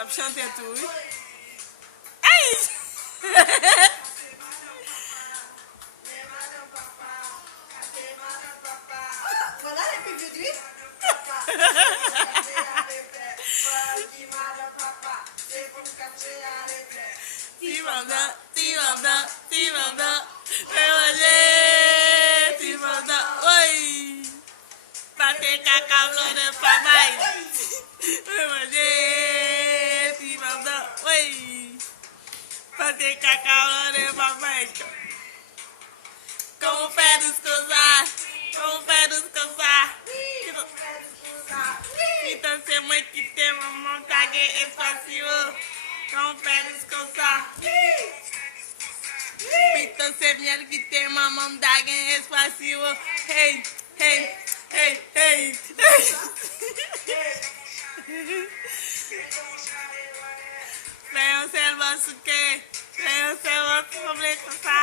T'as chanté tout, oui? Hey! Voilà les pubs de lui. Oi! Pakai kakak lo de papai. Oi! Pakai kakak lo de papai. Como pé dos coisar. Como pé dos coisar. Então c'est moi qui t'aime, mon tagué espacio. Como pé dos coisar. Então c'est miel qui t'aime, mon tagué espacio. Hey, hey, hey, hey. Venha ser você, venha ser você, como é que tá?